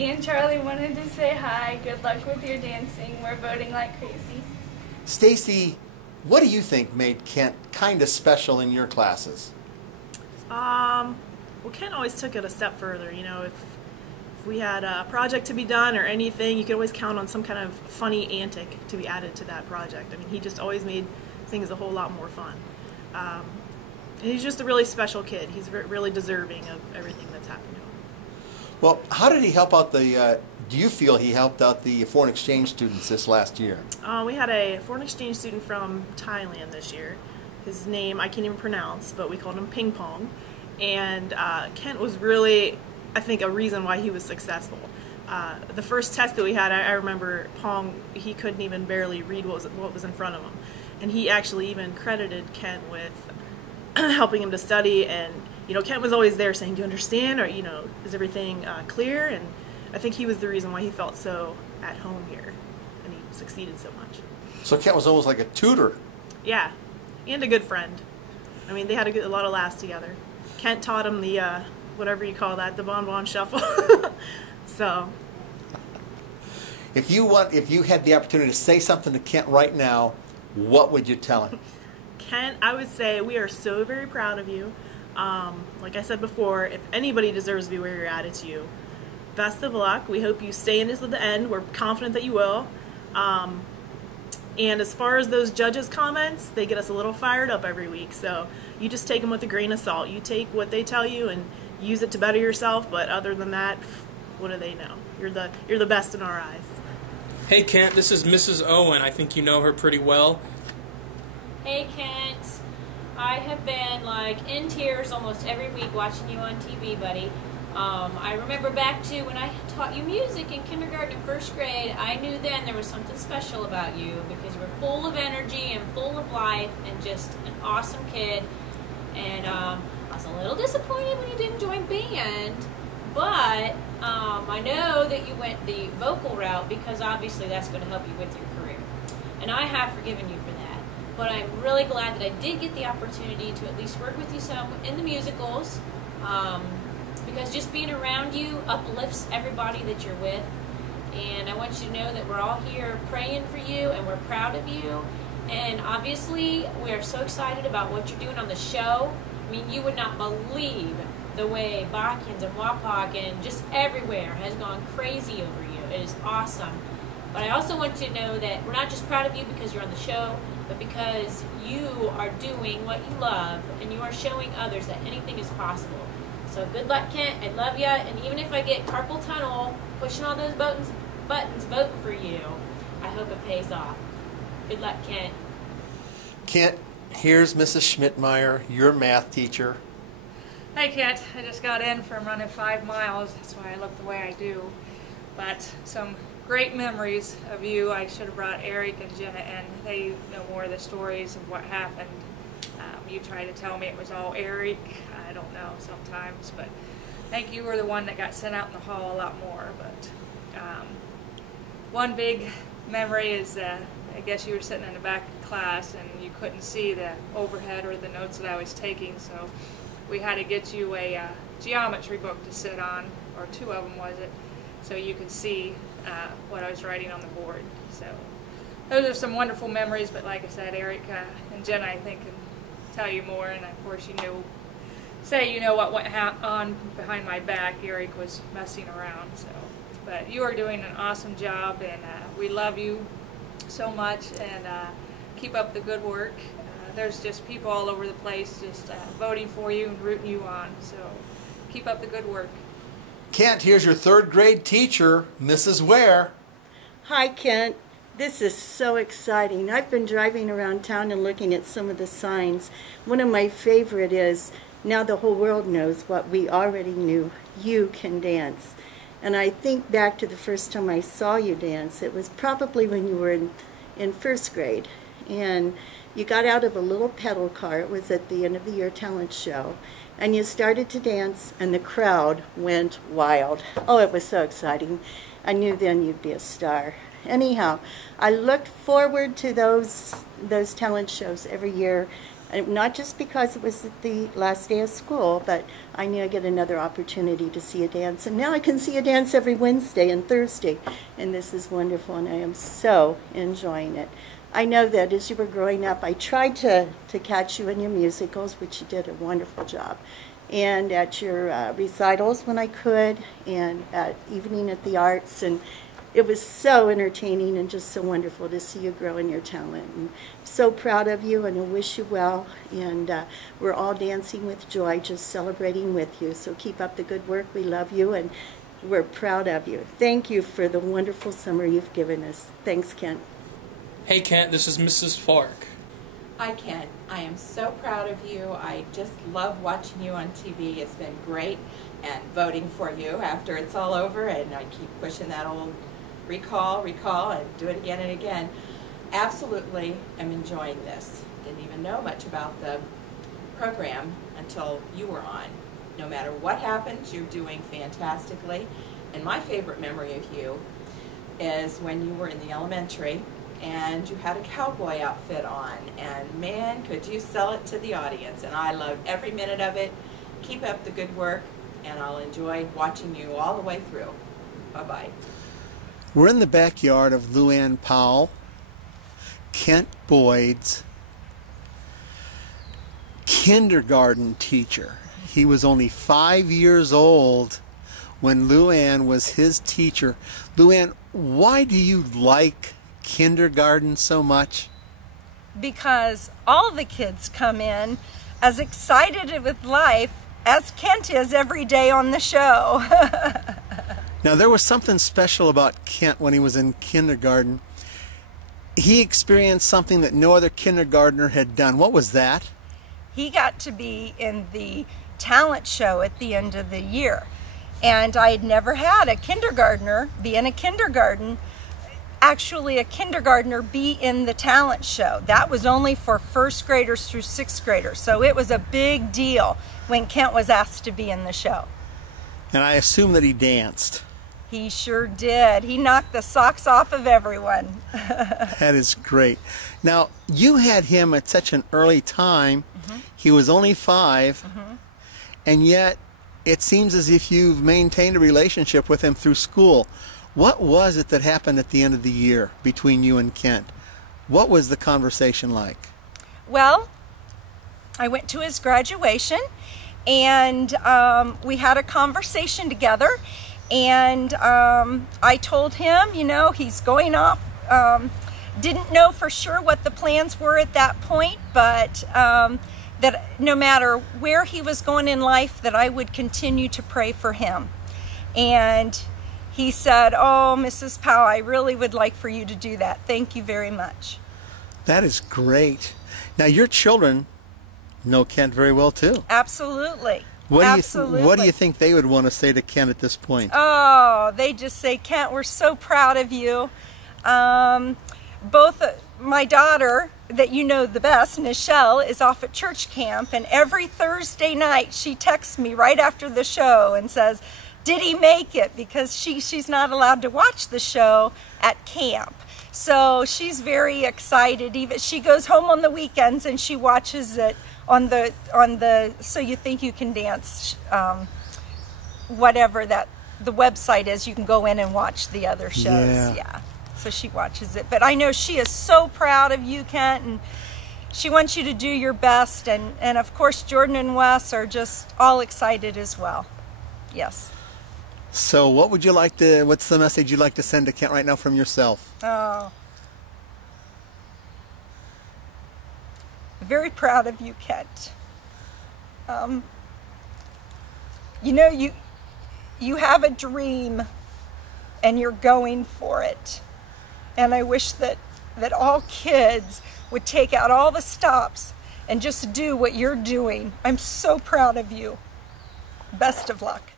Me and Charlie wanted to say hi. Good luck with your dancing. We're voting like crazy. Stacy, what do you think made Kent kind of special in your classes? Well, Kent always took it a step further. You know, if we had a project to be done or anything, you could always count on some kind of funny antic to be added to that project. I mean, he just always made things a whole lot more fun. And he's just a really special kid. He's really deserving of everything that's happened to him. Well, how did he help out the, do you feel he helped out the foreign exchange students this last year? We had a foreign exchange student from Thailand this year. His name I can't even pronounce, but we called him Ping Pong. And Kent was really, I think, a reason why he was successful. The first test that we had, I remember Pong, he couldn't even barely read what was in front of him. And he actually even credited Kent with helping him to study. And, you know, Kent was always there saying, do you understand? Or, you know, is everything clear? And I think he was the reason why he felt so at home here. And he succeeded so much. So Kent was almost like a tutor. Yeah, and a good friend. I mean, they had a lot of laughs together. Kent taught him the, whatever you call that, the bonbon shuffle. So. If you had the opportunity to say something to Kent right now, what would you tell him? Kent, I would say we are so very proud of you. Like I said before, if anybody deserves to be where you're at, it's you. Best of luck. We hope you stay in this to the end. We're confident that you will. And as far as those judges' comments, they get us a little fired up every week. So you just take them with a grain of salt. You take what they tell you and use it to better yourself. But other than that, what do they know? You're the best in our eyes. Hey Kent, this is Mrs. Owen. I think you know her pretty well. Hey Kent, I have been like in tears almost every week watching you on TV, buddy. I remember back to when I taught you music in kindergarten and first grade. I knew then there was something special about you because you were full of energy and full of life and just an awesome kid. And I was a little disappointed when you didn't join band, but I know that you went the vocal route because obviously that's going to help you with your career. And I have forgiven you for that. But I'm really glad that I did get the opportunity to at least work with you some in the musicals. Because just being around you uplifts everybody that you're with. And I want you to know that we're all here praying for you and we're proud of you. And obviously, we are so excited about what you're doing on the show. I mean, you would not believe the way Bakkens and Wapak and just everywhere has gone crazy over you. It is awesome. But I also want you to know that we're not just proud of you because you're on the show, but because you are doing what you love and you are showing others that anything is possible. So good luck, Kent. I love you. And even if I get carpal tunnel pushing all those buttons voting for you, I hope it pays off. Good luck, Kent. Kent, here's Mrs. Schmidtmeyer, your math teacher. Hey Kent, I just got in from running 5 miles. That's why I look the way I do. But some great memories of you. I should have brought Eric and Jenna in. They know more of the stories of what happened. You try to tell me it was all Eric. I don't know sometimes, but I think you were the one that got sent out in the hall a lot more. But one big memory is I guess you were sitting in the back of class and you couldn't see the overhead or the notes that I was taking, so we had to get you a geometry book to sit on, or 2 of them was it, so you could see what I was writing on the board. So those are some wonderful memories, but like I said, Eric and Jenna, I think, can tell you more, and of course you know what went on behind my back. Eric was messing around, so. But you are doing an awesome job, and we love you so much, and keep up the good work. There's just people all over the place just voting for you and rooting you on, so keep up the good work. Kent, here's your 3rd grade teacher, Mrs. Ware. Hi, Kent. This is so exciting. I've been driving around town and looking at some of the signs. One of my favorite is, now the whole world knows what we already knew. You can dance. And I think back to the first time I saw you dance. It was probably when you were in 1st grade. And you got out of a little pedal car. It was at the end of the year talent show. And you started to dance, and the crowd went wild. Oh, it was so exciting. I knew then you'd be a star. Anyhow, I looked forward to those talent shows every year, Not just because it was the last day of school, but I knew I'd get another opportunity to see a dance. And now I can see a dance every Wednesday and Thursday. And this is wonderful, and I am so enjoying it. I know that as you were growing up, I tried to catch you in your musicals, which you did a wonderful job. And at your recitals when I could, and at Evening at the Arts. And it was so entertaining and just so wonderful to see you grow in your talent. And I'm so proud of you, and I wish you well. And we're all dancing with joy, just celebrating with you. So keep up the good work. We love you, and we're proud of you. Thank you for the wonderful summer you've given us. Thanks, Kent. Hey Kent, this is Mrs. Fark. Hi Kent, I am so proud of you. I just love watching you on TV. It's been great, and voting for you after it's all over, and I keep pushing that old recall, and do it again and again. Absolutely am enjoying this. Didn't even know much about the program until you were on. No matter what happens, you're doing fantastically. And my favorite memory of you is when you were in the elementary and you had a cowboy outfit on, and man, could you sell it to the audience. And I loved every minute of it. Keep up the good work, and I'll enjoy watching you all the way through. Bye-bye. We're in the backyard of Luann Powell, Kent Boyd's kindergarten teacher. He was only 5 years old when Luann was his teacher. Luann, why do you like kindergarten so much? Because all the kids come in as excited with life as Kent is every day on the show. Now, there was something special about Kent when he was in kindergarten. He experienced something that no other kindergartner had done. What was that? He got to be in the talent show at the end of the year. And I had never had a kindergartner be in a kindergarten, actually a kindergartner be in the talent show. That was only for first graders through sixth graders. So it was a big deal when Kent was asked to be in the show. And I assume that he danced. He sure did. He knocked the socks off of everyone. That is great. Now, you had him at such an early time. He was only 5, and yet it seems as if you've maintained a relationship with him through school. What was it that happened at the end of the year between you and Kent? What was the conversation like? Well, I went to his graduation, and we had a conversation together. And I told him, you know, he's going off. Didn't know for sure what the plans were at that point, but that no matter where he was going in life, that I would continue to pray for him. And he said, "Oh, Mrs. Powell, I really would like for you to do that. Thank you very much." That is great. Now, your children know Kent very well, too. Absolutely. What do you think they would want to say to Kent at this point? Oh, they just say, "Kent, we're so proud of you." Both my daughter, that you know the best, Nichelle, is off at church camp, and every Thursday night she texts me right after the show and says, "Did he make it?" Because she's not allowed to watch the show at camp. So she's very excited. Even she goes home on the weekends and she watches it on the So You Think You Can Dance, whatever that the website is. You can go in and watch the other shows. Yeah. So she watches it. But I know she is so proud of you, Kent, and she wants you to do your best. And of course, Jordan and Wes are just all excited as well. Yes. So what's the message you'd like to send to Kent right now from yourself? Oh. Very proud of you, Kent. You know, you have a dream and you're going for it. And I wish that all kids would take out all the stops and just do what you're doing. I'm so proud of you. Best of luck.